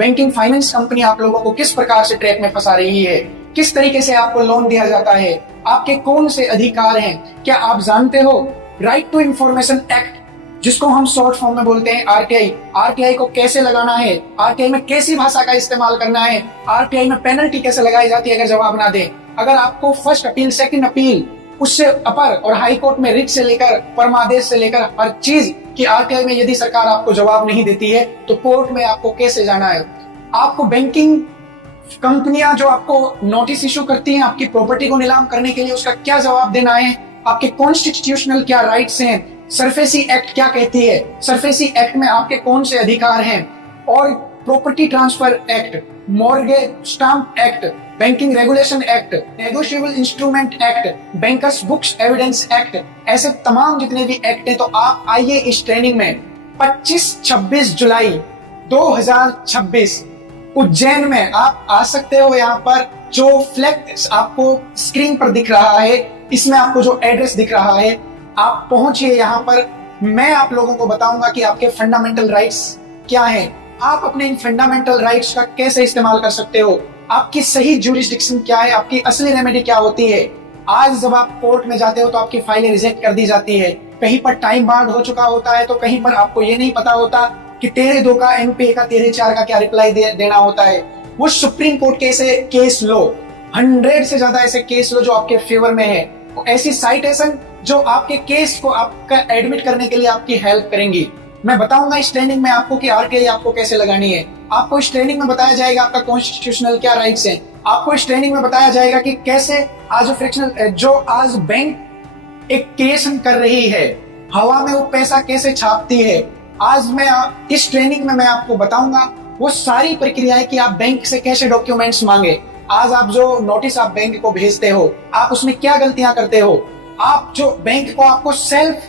Banking finance company आप लोगों को किस प्रकार से ट्रैप में फंसा रही है, किस तरीके से आपको लोन दिया जाता है, आपके कौन से अधिकार हैं, क्या आप जानते हो राइट टू इंफॉर्मेशन एक्ट जिसको हम शॉर्ट फॉर्म में बोलते हैं आरटीआई, आरटीआई को कैसे लगाना है, आरटीआई में कैसी भाषा का इस्तेमाल करना है, आरटीआई में पेनल्टी कैसे लगाई जाती है अगर जवाब ना दे। अगर आपको फर्स्ट अपील, सेकंड अपील, उससे अपर और हाई कोर्ट में रिट से लेकर परमादेश से लेकर हर चीज की आरटीआई में यदि सरकार आपको जवाब नहीं देती है तो कोर्ट में आपको कैसे जाना है। आपको बैंकिंग कंपनियां जो आपको नोटिस इशू करती हैं आपकी प्रॉपर्टी को नीलाम करने के लिए, उसका क्या जवाब देना है, आपके कॉन्स्टिट्यूशनल क्या राइट्स हैं, सरफेसी एक्ट क्या कहती है, सरफेसी एक्ट में आपके कौन से अधिकार हैं, और property transfer act, mortgage stamp act, banking regulation act, negotiable instrument act, bankers books evidence act, ऐसे तमाम जितने भी एक्ट हैं। तो आप आइए इस ट्रेनिंग में 25-26 जुलाई 2026 उज्जैन में आप आ सकते हो। यहाँ पर जो फ्लैक्स आपको स्क्रीन पर दिख रहा है, इसमें आपको जो एड्रेस दिख रहा है, आप पहुंचिए यहाँ पर। मैं आप लोगों को बताऊंगा कि आपके फंडामेंटल राइट्स क्या हैं, आप अपने इन फंडामेंटल राइट्स का कैसे इस्तेमाल कर सकते हो, आपकी सही ज्यूरिसडिक्शन क्या है, आपकी असली रेमेडी क्या होती है। आज जब आप कोर्ट में जाते हो तो आपकी फाइलें रिजेक्ट कर दी जाती है, कहीं पर टाइम बाउंड हो चुका होता है, तो कहीं पर आपको ये नहीं पता होता कि 13-2 का, एमपीए का 13-4 का क्या रिप्लाई देना होता है। वो सुप्रीम कोर्ट के ऐसे केस लो, 100 से ज्यादा ऐसे केस लो जो आपके फेवर में है, ऐसी साइटेशन जो आपके केस को आपका एडमिट करने के लिए आपकी हेल्प करेंगी। मैं बताऊंगा इस ट्रेनिंग में आपको कि आरटीआई आपको कैसे लगानी है। आपको इस ट्रेनिंग में बताया जाएगा आपका कॉन्स्टिट्यूशनल क्या राइट्स हैं। आपको इस ट्रेनिंग में बताया जाएगा कि कैसे आज फ्रिक्शनल जो आज बैंक एक क्रिएशन कर रही है, हवा में वो पैसा कैसे छापती है। आज मैं इस ट्रेनिंग में मैं आपको बताऊंगा वो सारी प्रक्रियाएं कि आप बैंक से कैसे डॉक्यूमेंट्स मांगे। आज आप जो नोटिस आप बैंक को भेजते हो, आप उसमें क्या गलतियां करते हो, आप जो बैंक को आपको सेल्फ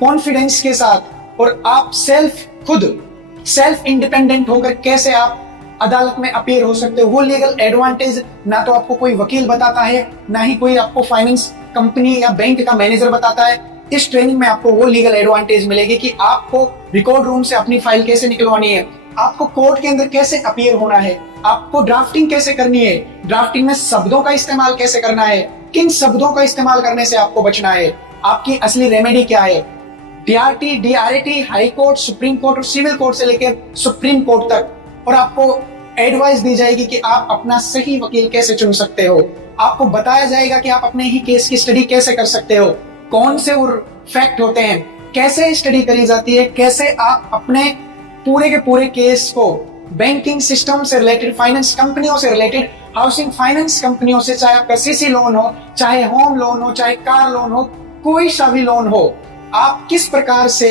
कॉन्फिडेंस के साथ और आप सेल्फ इंडिपेंडेंट होकर कैसे आप अदालत में अपीयर हो सकते हो। वो लीगल एडवांटेज ना तो आपको कोई वकील बताता है, ना ही कोई आपको फाइनेंस कंपनी या बैंक का मैनेजर बताता है। इस ट्रेनिंग में आपको वो लीगल एडवांटेज मिलेगी कि आपको रिकॉर्ड रूम से अपनी फाइल कैसे निकलवानी है, आपको कोर्ट के अंदर कैसे अपीयर होना है, आपको ड्राफ्टिंग कैसे करनी है, ड्राफ्टिंग में शब्दों का इस्तेमाल कैसे करना है, किन शब्दों का इस्तेमाल करने से आपको बचना है, आपकी असली रेमेडी क्या है। DRT, DRAT, high court, supreme court और सिविल कोर्ट से लेकर सुप्रीम कोर्ट तक, और आपको एडवाइस दी जाएगी कि आप अपना सही वकील कैसे चुन सकते हो। आपको बताया जाएगा कि आप अपने ही केस की स्टडी कैसे कर सकते हो, कौन से वो फैक्ट होते हैं, कैसे स्टडी करी जाती है, कैसे आप अपने पूरे के पूरे केस को बैंकिंग सिस्टम से रिलेटेड, फाइनेंस कंपनियों से रिलेटेड, हाउसिंग फाइनेंस कंपनियों से, चाहे आपका सीसी लोन हो, चाहे होम लोन हो, चाहे कार लोन हो, कोई सा भी लोन हो, आप किस प्रकार से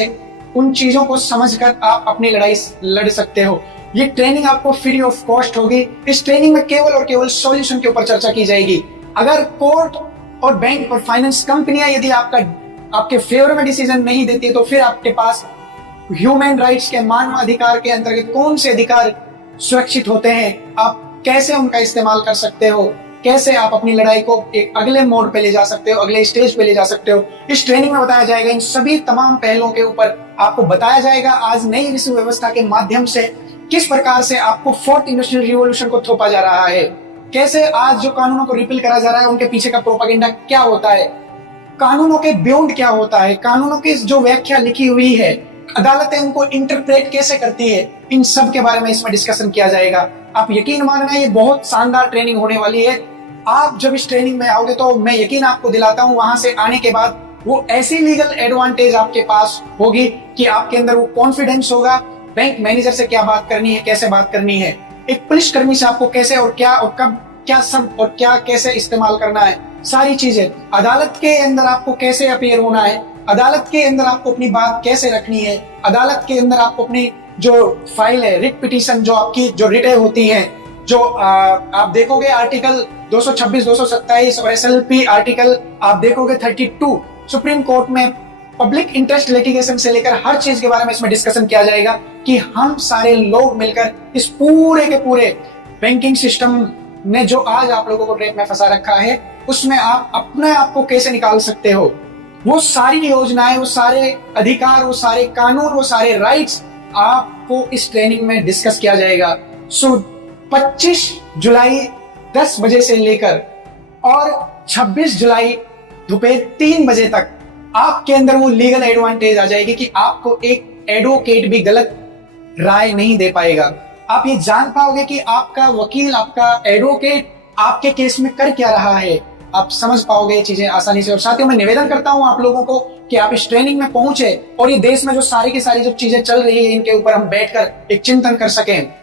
उन चीजों को समझकर आप अपनी लड़ाई लड़ सकते हो। ये ट्रेनिंग आपको फ्री ऑफ कॉस्ट होगी। इस ट्रेनिंग में केवल और केवल सॉल्यूशन के ऊपर चर्चा की जाएगी। अगर कोर्ट और बैंक और फाइनेंस कंपनियां यदि आपके फेवर में डिसीजन नहीं देती है तो फिर आपके पास ह्यूमन राइट्स के, मानव अधिकार के अंतर्गत कौन से अधिकार सुरक्षित होते हैं, आप कैसे उनका इस्तेमाल कर सकते हो, कैसे आप अपनी लड़ाई को एक अगले मोड पे ले जा सकते हो, अगले स्टेज पे ले जा सकते हो। इस ट्रेनिंग में बताया जाएगा इन सभी तमाम पहलुओं के ऊपर आपको बताया जाएगा आज नई विश्व व्यवस्था के माध्यम से किस प्रकार से आपको फोर्थ इंडस्ट्रियल रिवॉल्यूशन को थोपा जा रहा है, कैसे आज जो कानूनों को रिपील करा जा रहा है उनके पीछे का प्रोपेगेंडा क्या होता है, कानूनों के बियॉन्ड क्या होता है, कानूनों की जो व्याख्या लिखी हुई है अदालतें उनको इंटरप्रेट कैसे करती है, इन सब के बारे में इसमें डिस्कशन किया जाएगा। आप यकीन मानना ये बहुत शानदार ट्रेनिंग होने वाली है। आप जब इस ट्रेनिंग में आओगे तो मैं यकीन आपको दिलाता हूँ वहां से आने के बाद वो ऐसी लीगल एडवांटेज आपके पास होगी कि आपके अंदर वो कॉन्फिडेंस होगा बैंक मैनेजर से क्या बात करनी है, कैसे बात करनी है, एक पुलिस कर्मी से आपको कैसे और क्या और कब क्या सब और क्या कैसे इस्तेमाल करना है, सारी चीजें। अदालत के अंदर आपको कैसे अपीयर होना है, अदालत के अंदर आपको अपनी बात कैसे रखनी है, अदालत के अंदर आपको अपनी जो फाइल है, रिट पिटीशन, जो आपकी जो रिटें होती हैं, जो आप देखोगे आर्टिकल 226, 227 और एसएलपी आर्टिकल आप देखोगे 32, सुप्रीम कोर्ट में पब्लिक इंटरेस्ट लिटिगेशन से लेकर हर चीज के बारे में इसमें डिस्कशन किया जाएगा कि हम सारे लोग मिलकर इस पूरे के पूरे बैंकिंग सिस्टम ने जो आज आप लोगों को ट्रैप में फंसा रखा है उसमें आप अपने आप को कैसे निकाल सकते हो। वो सारी योजनाएं, वो सारे अधिकार, वो सारे कानून, वो सारे राइट्स आपको इस ट्रेनिंग में डिस्कस किया जाएगा। सो 25 जुलाई 10 बजे से लेकर और 26 जुलाई दोपहर 3 बजे तक आपके अंदर वो लीगल एडवांटेज आ जाएगी कि आपको एक एडवोकेट भी गलत राय नहीं दे पाएगा। आप ये जान पाओगे कि आपका वकील, आपका एडवोकेट आपके केस में कर क्या रहा है। आप समझ पाओगे ये चीजें आसानी से। और साथियों, मैं निवेदन करता हूं आप लोगों को कि आप इस ट्रेनिंग में पहुंचे और ये देश में जो सारी की सारी जो चीजें चल रही है इनके ऊपर हम बैठकर एक चिंतन कर सकें।